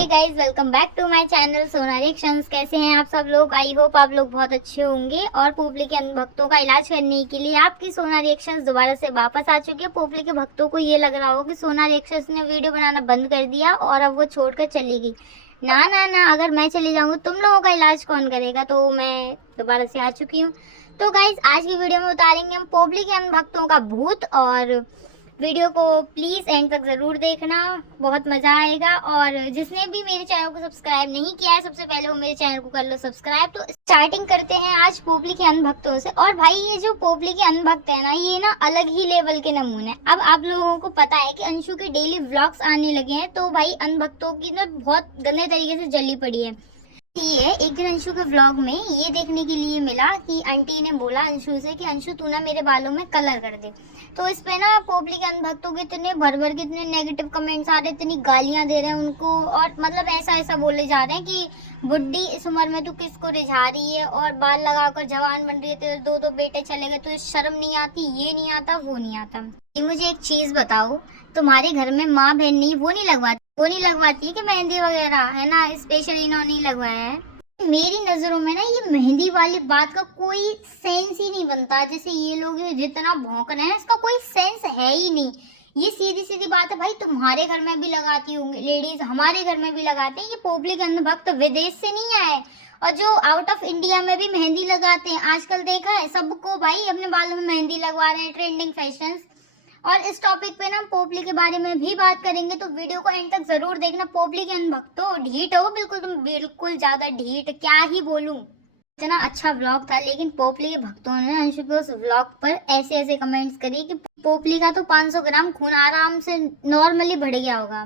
Hey guys, welcome back to my channel Sona reactions. कैसे हैं आप सब लोग? आई होप आप लोग बहुत अच्छे होंगे। और पोपली के भक्तों का इलाज करने के लिए आपकी सोना रिएक्शंस दोबारा से वापस आ चुकी है। पोपली के भक्तों को ये लग रहा हो कि सोना रिएक्शंस ने वीडियो बनाना बंद कर दिया और अब वो छोड़कर चली गई। ना ना ना, अगर मैं चली जाऊंगी तुम लोगों का इलाज कौन करेगा? तो मैं दोबारा से आ चुकी हूँ। तो गाइस, आज की वीडियो में उतारेंगे हम पोपली के भक्तों का भूत। और वीडियो को प्लीज एंड तक जरूर देखना, बहुत मजा आएगा। और जिसने भी मेरे चैनल को सब्सक्राइब नहीं किया है, सबसे पहले वो मेरे चैनल को कर लो सब्सक्राइब। तो स्टार्टिंग करते हैं आज पोपली के भक्तों से। और भाई, ये जो पोपली के भक्त है ना, ये ना अलग ही लेवल के नमूने। अब आप लोगों को पता है कि अंशु के डेली व्लॉग्स आने लगे हैं, तो भाई भक्तों की ना बहुत गंदे तरीके से जली पड़ी है। ये एक दिन अंशु के व्लॉग में ये देखने के लिए मिला कि आंटी ने बोला अंशु से कि अंशु तू ना मेरे बालों में कलर कर दे। तो इस पे ना पोपली के भक्तों के इतने भर भर के इतने नेगेटिव कमेंट्स आ रहे, इतनी गालियां दे रहे हैं उनको। और मतलब ऐसा बोले जा रहे हैं कि बुड्ढी, इस उम्र में तू किसको रिझा रही है और बाल लगाकर जवान बन रही है, तेरे दो बेटे चले गए, तो शर्म नहीं आती, ये नहीं आता, वो नहीं आता। मुझे एक चीज बताओ, तुम्हारे घर में माँ बहन नहीं वो नहीं लगवाती है कि मेहंदी वगैरह, है ना? स्पेशली इन्होंने लगवाया है। मेरी नजरों में ना ये मेहंदी वाली बात का कोई सेंस ही नहीं बनता। जैसे ये लोग जितना भौंक रहे हैं, इसका कोई सेंस है ही नहीं। ये सीधी सीधी बात है भाई, तुम्हारे घर में भी लगाती होंगी लेडीज, हमारे घर में भी लगाते हैं। ये पोपली के भक्त विदेश से नहीं आए, और जो आउट ऑफ इंडिया में भी मेहंदी लगाते हैं। आजकल देखा है सबको भाई अपने बालों में मेहंदी लगवा रहे हैं, ट्रेंडिंग फैशन। और इस टॉपिक पे ना पोपली के बारे में भी बात करेंगे, तो वीडियो को एंड तक जरूर देखना। पोपली के भक्तों, ढीठ हो बिल्कुल, तुम बिल्कुल ज्यादा ढीठ, क्या ही बोलूं। इतना अच्छा व्लॉग था, लेकिन पोपली के भक्तों ने अंशु के उस व्लॉग पर ऐसे कमेंट्स करी कि पोपली का तो 500 ग्राम खून आराम से नॉर्मली बढ़ गया होगा।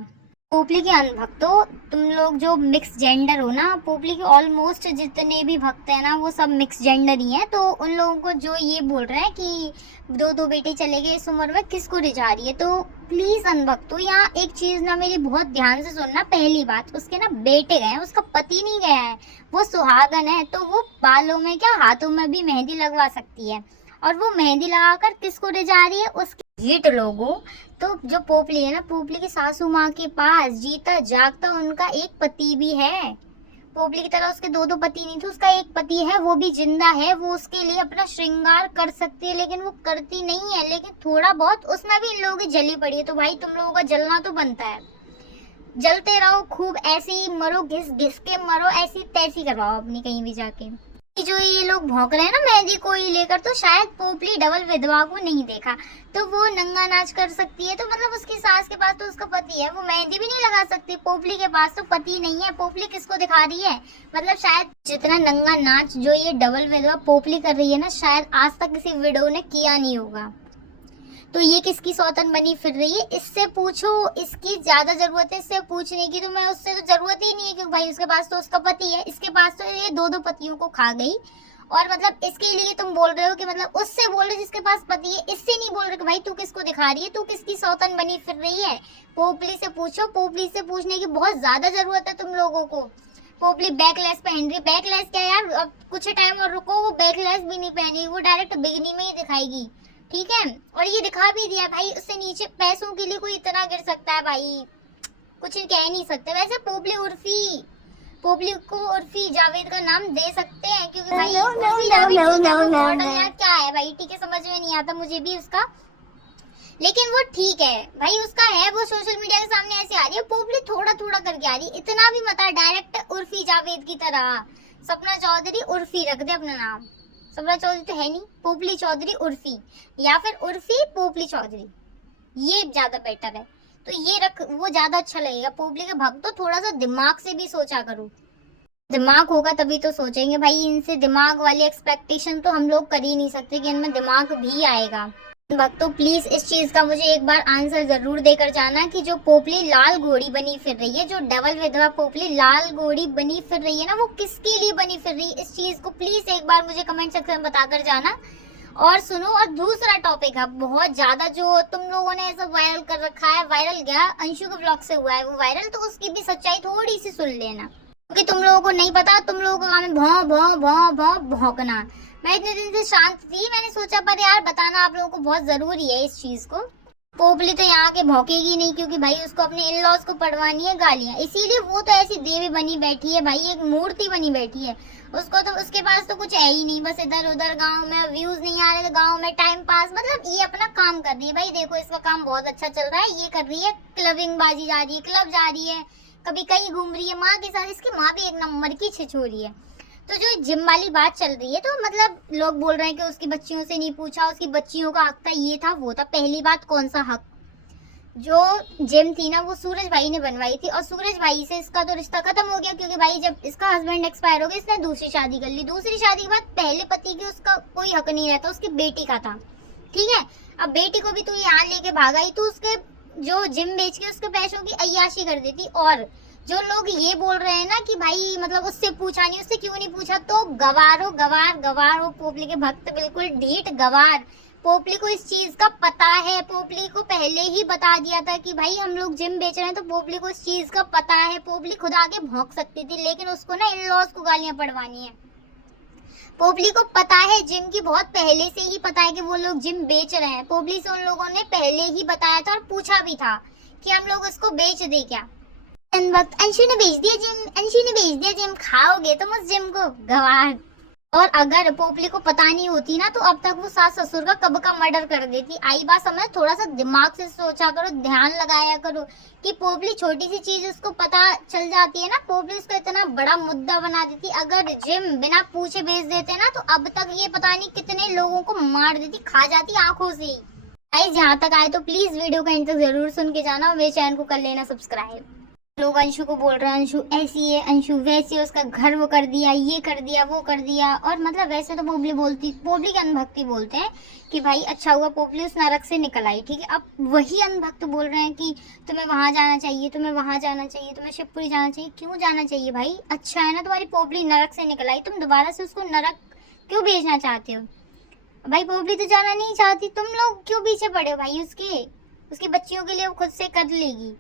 पोपली के भक्तों, तुम लोग जो मिक्स जेंडर हो ना, पोपली के ऑलमोस्ट जितने भी भक्त हैं ना, वो सब मिक्स जेंडर ही हैं। तो उन लोगों को जो ये बोल रहे हैं कि दो बेटे चले गए इस उम्र में, किसको रिझा रही है, तो प्लीज भक्तों यहाँ एक चीज ना मेरी बहुत ध्यान से सुनना। पहली बात, उसके ना बेटे गए हैं, उसका पति नहीं गया है, वो सुहागन है। तो वो बालों में क्या, हाथों में भी मेहंदी लगवा सकती है। और वो मेहंदी लगाकर किसको रिझा रही है? उसके ढीठ लोगों। तो जो पोपली है ना, पोपली की सासू माँ के पास जीता जागता उनका एक पति भी है। पोपली की तरह उसके दो पति नहीं थे, उसका एक पति है, वो भी जिंदा है। वो उसके लिए अपना श्रृंगार कर सकती है, लेकिन वो करती नहीं है। लेकिन थोड़ा बहुत उसमें भी इन लोगों की जली पड़ी है। तो भाई तुम लोगों का जलना तो बनता है, जलते रहो खूब, ऐसे ही मरो, घिस घिस के मरो, ऐसी तैसी करवाओ अपनी कहीं भी जाके। जो ये लोग भौंक रहे हैं ना मेहंदी को ही लेकर, तो शायद पोपली डबल विधवा को नहीं देखा, तो वो नंगा नाच कर सकती है। तो मतलब उसकी सास के पास तो उसका पति है, वो मेहंदी भी नहीं लगा सकती। पोपली के पास तो पति नहीं है, पोपली किसको दिखा रही है? मतलब शायद जितना नंगा नाच जो ये डबल विधवा पोपली कर रही है ना, शायद आज तक किसी विडो ने किया नहीं होगा। तो ये किसकी सौतन बनी फिर रही है? इससे पूछो, इसकी ज्यादा जरूरत है इससे पूछने की। तो मैं उससे तो जरूरत ही नहीं है, क्योंकि भाई उसके पास तो उसका पति है, इसके पास तो ये दो पतियों को खा गई। और मतलब इसके लिए तुम बोल रहे हो कि मतलब उससे बोल रहे हो जिसके पास पति है, इससे नहीं बोल रहे कि भाई तू किसको दिखा रही है, तू किसकी सौतन बनी फिर रही है। पोपली से पूछो, पोपली से पूछने की बहुत ज्यादा जरूरत है तुम लोगों को। पोपली बैकलेस पहन रही, बैकलेस क्या यार, अब कुछ टाइम और रुको, वो बैकलेस भी नहीं पहनेगी, वो डायरेक्ट बिगनी में ही दिखाएगी, ठीक है? और ये दिखा भी दिया भाई, उससे नीचे पैसों के लिए कोई इतना गिर सकता है भाई, कुछ कह नहीं सकते। वैसे पोपली को उर्फी जावेद का नाम दे सकते हैं, क्योंकि भाई उर्फी जावेद मॉडल यार क्या है भाई, ठीक है, समझ में नहीं आता मुझे भी उसका, लेकिन वो ठीक है भाई, उसका है, वो सोशल मीडिया के सामने ऐसे आ रही है। पोपली थोड़ा करके आ रही है, इतना भी मत डायरेक्ट उर्फी जावेद की तरह। सपना चौधरी उर्फी रख दे अपना नाम, सपना चौधरी तो है नहीं, पोपली चौधरी उर्फी, या फिर उर्फी पोपली चौधरी, ये ज्यादा बेटर है। तो ये रख, वो ज्यादा अच्छा लगेगा। पोपली के भक्त तो थोड़ा सा दिमाग से भी सोचा करो, दिमाग होगा तभी तो सोचेंगे भाई। इनसे दिमाग वाली एक्सपेक्टेशन तो हम लोग कर ही नहीं सकते कि इनमें दिमाग भी आएगा। भक्तों प्लीज इस चीज का मुझे एक बार आंसर जरूर देकर जाना कि जो पोपली लाल घोड़ी बनी फिर रही है, जो डबल विधवा पोपली लाल घोड़ी बनी फिर रही है ना, वो किसके लिए बनी फिर रही है? इस चीज को प्लीज एक बार मुझे कमेंट सेक्शन में बताकर जाना। और सुनो, और दूसरा टॉपिक है बहुत ज्यादा, जो तुम लोगों ने ऐसा वायरल कर रखा है, वायरल गया अंशु के ब्लॉग से हुआ है वो वायरल, तो उसकी भी सच्चाई थोड़ी सी सुन लेना, क्योंकि तुम लोगों को नहीं पता, तुम लोगों का काम है भौं भौं भौं भौं भौंकना। मैं इतने दिन से शांत थी, मैंने सोचा पर यार बताना आप लोगों को बहुत जरूरी है इस चीज को। पोपली तो यहाँ के भौंकेगी नहीं, क्योंकि भाई उसको अपने इन लॉज को पढ़वानी है गालियां, इसीलिए वो तो ऐसी देवी बनी बैठी है भाई, एक मूर्ति बनी बैठी है। उसको तो, उसके पास तो कुछ है ही नहीं, बस इधर उधर गांव में व्यूज नहीं आ रहे तो गांव में टाइम पास, मतलब ये अपना काम कर रही है भाई। देखो इसका काम बहुत अच्छा चल रहा है, ये कर रही है क्लबिंग बाजी, जा रही है क्लब जा रही है, कभी कहीं घूम रही है माँ के साथ। इसकी माँ भी एक नंबर की छिछोरी है। तो जो जिम वाली बात चल रही है, तो मतलब लोग बोल रहे हैं कि उसकी बच्चियों से नहीं पूछा, उसकी बच्चियों का हक था, ये था वो था। पहली बात, कौन सा हक? जो जिम थी ना वो सूरज भाई ने बनवाई थी, और सूरज भाई से इसका तो रिश्ता खत्म हो गया, क्योंकि भाई जब इसका हस्बैंड एक्सपायर हो गया, इसने दूसरी शादी कर ली। दूसरी शादी के बाद पहले पति की उसका कोई हक नहीं रहता, उसकी बेटी का था, ठीक है। अब बेटी को भी तू यहाँ लेके भागा ही, तो उसके जो जिम बेच के उसके पैसों की अय्याशी कर देती। और जो लोग ये बोल रहे हैं ना कि भाई मतलब उससे पूछा नहीं, उससे क्यों नहीं पूछा, तो गवार हो, गवार गवार हो, पोपली के भक्त बिल्कुल ढीठ गवार। पोपली को इस चीज का पता है, पोपली को पहले ही बता दिया था कि भाई हम लोग जिम बेच रहे हैं, तो पोपली को इस चीज का पता है। पोपली खुद आके भौंक सकती थी, लेकिन उसको ना इन लॉज को गालियां पड़वानी है। पोपली को पता है जिम की, बहुत पहले से ही पता है कि वो लोग जिम बेच रहे हैं। पोपली से उन लोगों ने पहले ही बताया था और पूछा भी था कि हम लोग उसको बेच दे क्या। वक्त अंशु ने बेच दिया जिम, अंशु ने बेच दिया जिम, खाओगे तुम उस जिम को, गवार। और अगर पोपली को पता नहीं होती ना, तो अब तक वो सास ससुर का कब का मर्डर कर देती। आई बात समझ, थोड़ा सा दिमाग से सोचा करो, ध्यान लगाया करो कि पोपली छोटी सी चीज उसको पता चल जाती है ना, पोपली उसको इतना बड़ा मुद्दा बना देती। अगर जिम बिना पूछे बेच देते ना, तो अब तक ये पता नहीं कितने लोगों को मार देती, खा जाती आंखों से ही। गाइस जहाँ तक आए तो प्लीज वीडियो का एंड तक जरूर सुन के जाना, और मेरे चैनल को कर लेना सब्सक्राइब। लोग अंशु को बोल रहे हैं अंशु ऐसी है, अंशु वैसी है, उसका घर वो कर दिया, ये कर दिया, वो कर दिया। और मतलब वैसे तो पोपली बोलती, पोपली के अनभक्ति बोलते हैं कि भाई अच्छा हुआ पोपली उस नरक से निकल आई, ठीक है। अब वही अनभक्त बोल रहे हैं कि तुम्हें वहां जाना चाहिए, तुम्हें वहां जाना चाहिए, तुम्हें शिवपुरी जाना चाहिए। क्यों जाना चाहिए भाई? अच्छा है ना तुम्हारी पोपली नरक से निकल आई, तुम दोबारा से उसको नरक क्यों भेजना चाहते हो? भाई पोपली तो जाना नहीं चाहती, तुम लोग क्यों पीछे पड़े हो भाई उसके? उसकी बच्चियों के लिए वो खुद से कर लेगी,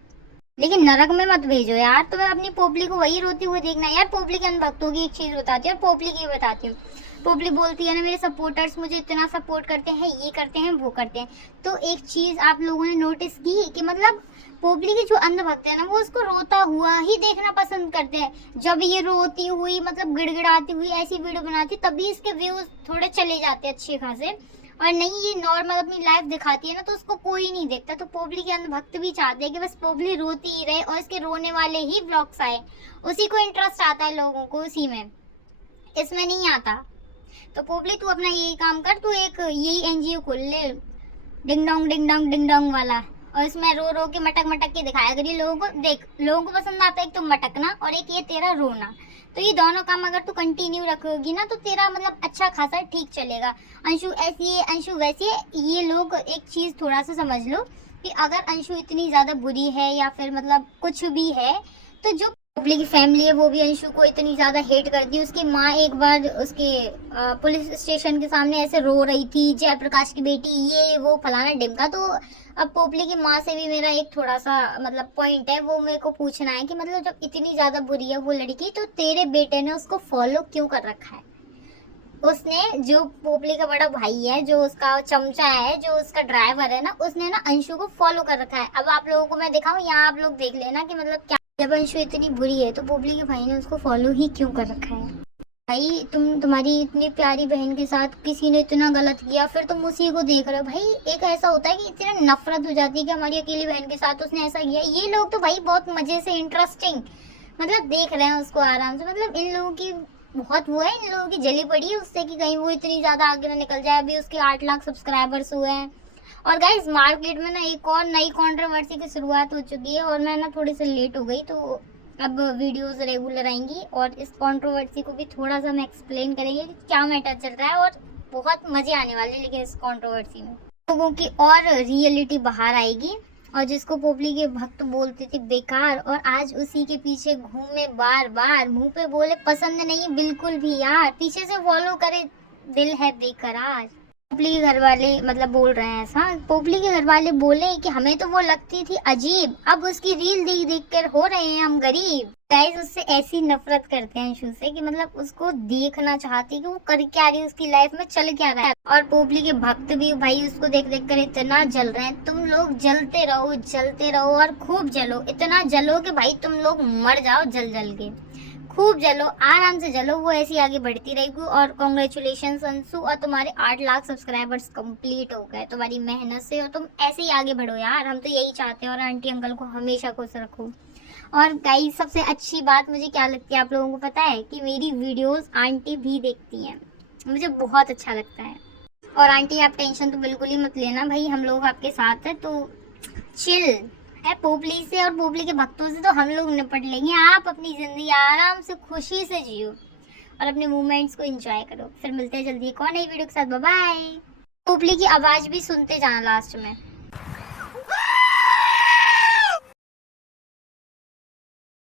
लेकिन नरक में मत भेजो यार। तुम्हें अपनी पोपली को वही रोती हुई देखना यार। पोपली के अनभक्तों की एक चीज बताती है और पोपली की बताती हूँ। पोपली बोलती है ना मेरे सपोर्टर्स मुझे इतना सपोर्ट करते हैं, ये करते हैं, वो करते हैं। तो एक चीज आप लोगों ने नोटिस की कि मतलब पोपली के जो अंधभक्त है ना, वो उसको रोता हुआ ही देखना पसंद करते हैं। जब ये रोती हुई मतलब गिड़गिड़ाती हुई ऐसी वीडियो बनाती, तभी इसके व्यूज थोड़े चले जाते अच्छे खासे। और नहीं ये नॉर्मल अपनी लाइफ दिखाती है ना, तो उसको कोई नहीं देखता। तो पोपली के अंधभक्त भी चाहते हैं कि बस पोपली रोती ही रहे और इसके रोने वाले ही व्लॉग्स आए, उसी को इंटरेस्ट आता है लोगों को, उसी में, इसमें नहीं आता। तो पोपली तू अपना यही काम कर, तू एक यही एनजीओ खोल ले, डिंग डोंग वाला, और इसमें रो रो के मटक मटक के दिखाया करिए लोगों को। देख लोगों को पसंद आता है एक तो मटकना और एक ये तेरा रोना, तो ये दोनों काम अगर तू कंटिन्यू रखोगी ना, तो तेरा मतलब अच्छा खासा ठीक चलेगा। अंशु ऐसी है, अंशु वैसी है, ये लोग एक चीज थोड़ा सा समझ लो कि अगर अंशु इतनी ज्यादा बुरी है या फिर मतलब कुछ भी है, तो जो पोपली की फैमिली है वो भी अंशु को इतनी ज्यादा हेट करती है। उसकी माँ एक बार उसके पुलिस स्टेशन के सामने ऐसे रो रही थी, जयप्रकाश की बेटी, ये वो फलाना ढिमका। तो अब पोपली की माँ से भी मेरा एक थोड़ा सा मतलब पॉइंट है, वो मेरे को पूछना है कि मतलब जब इतनी ज्यादा बुरी है वो लड़की, तो तेरे बेटे ने उसको फॉलो क्यों कर रखा है? उसने, जो पोपली का बड़ा भाई है, जो उसका चमचा है, जो उसका ड्राइवर है ना, उसने ना अंशु को फॉलो कर रखा है। अब आप लोगों को मैं दिखाऊं, यहाँ आप लोग देख लेना कि मतलब क्या, जब अंशु इतनी बुरी है तो पोपली के भाई ने उसको फॉलो ही क्यों कर रखा है? भाई तुम्हारी इतनी प्यारी बहन के साथ किसी ने इतना गलत किया, फिर तुम उसी को देख रहे हो। भाई एक ऐसा होता है कि इतना नफरत हो जाती है कि हमारी अकेली बहन के साथ उसने ऐसा किया। ये लोग तो भाई बहुत मजे से इंटरेस्टिंग मतलब देख रहे हैं उसको आराम से, मतलब इन लोगों की बहुत वो है, इन लोगों की जली पड़ी है उससे कि कहीं वो इतनी ज्यादा आगे ना निकल जाए। अभी उसके 8 लाख सब्सक्राइबर्स हुए हैं। और गाइस मार्केट में ना एक और नई कंट्रोवर्सी की शुरुआत हो चुकी है, और मैं ना थोड़ी सी लेट हो गई, तो अब वीडियोस रेगुलर आएंगी और इस कंट्रोवर्सी को भी थोड़ा सा मैं एक्सप्लेन करेंगे कि क्या मैटर चल रहा है, और बहुत मजे आने वाले। लेकिन इस कंट्रोवर्सी में लोगों की और रियलिटी बाहर आएगी, और जिसको पोपली के भक्त बोलते थे बेकार, और आज उसी के पीछे घूमे बार बार, मुंह पे बोले पसंद नहीं बिल्कुल भी यार, पीछे से फॉलो करे दिल है बेकरार। पोपली के घर वाले मतलब बोल रहे हैं ऐसा, पोपली के घर वाले बोले कि हमें तो वो लगती थी अजीब, अब उसकी रील देख देख कर हो रहे हैं हम गरीब। गाइस उससे ऐसी नफरत करते हैं अंशु से कि मतलब उसको देखना चाहती कि वो कर क्या रही है, उसकी लाइफ में चल क्या रहा है। और पोपली के भक्त भी भाई उसको देख देख कर इतना जल रहे हैं। तुम लोग जलते रहो और खूब जलो, इतना जलो कि भाई तुम लोग मर जाओ जल जल के। खूब जलो, आराम से जलो, वो ऐसी आगे बढ़ती रहेगी। और कॉन्ग्रेचुलेशन अंशु, और तुम्हारे 8 लाख सब्सक्राइबर्स कंप्लीट हो गए तुम्हारी मेहनत से, और तुम ऐसे ही आगे बढ़ो यार, हम तो यही चाहते हैं। और आंटी अंकल को हमेशा खुश रखो। और गाइस सबसे अच्छी बात मुझे क्या लगती है आप लोगों को पता है, कि मेरी वीडियोस आंटी भी देखती हैं, मुझे बहुत अच्छा लगता है। और आंटी आप टेंशन तो बिल्कुल ही मत लेना भाई, हम लोग आपके साथ हैं, तो चिल है। पोपली से और पोपली के भक्तों से तो हम लोग निपट लेंगे। आप अपनी जिंदगी आराम से खुशी से जियो और अपने मोमेंट्स को एंजॉय करो। फिर मिलते हैं जल्दी एक और नई वीडियो के साथ। Bye bye. पोपली की आवाज भी सुनते जाना लास्ट में।